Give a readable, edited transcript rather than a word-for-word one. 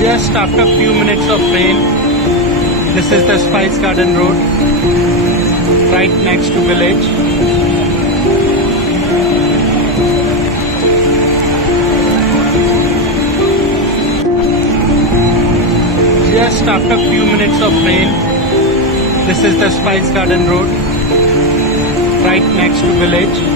Just after a few minutes of rain, this is the Spice Garden Road, right next to village. Just after a few minutes of rain, this is the Spice Garden Road, right next to village.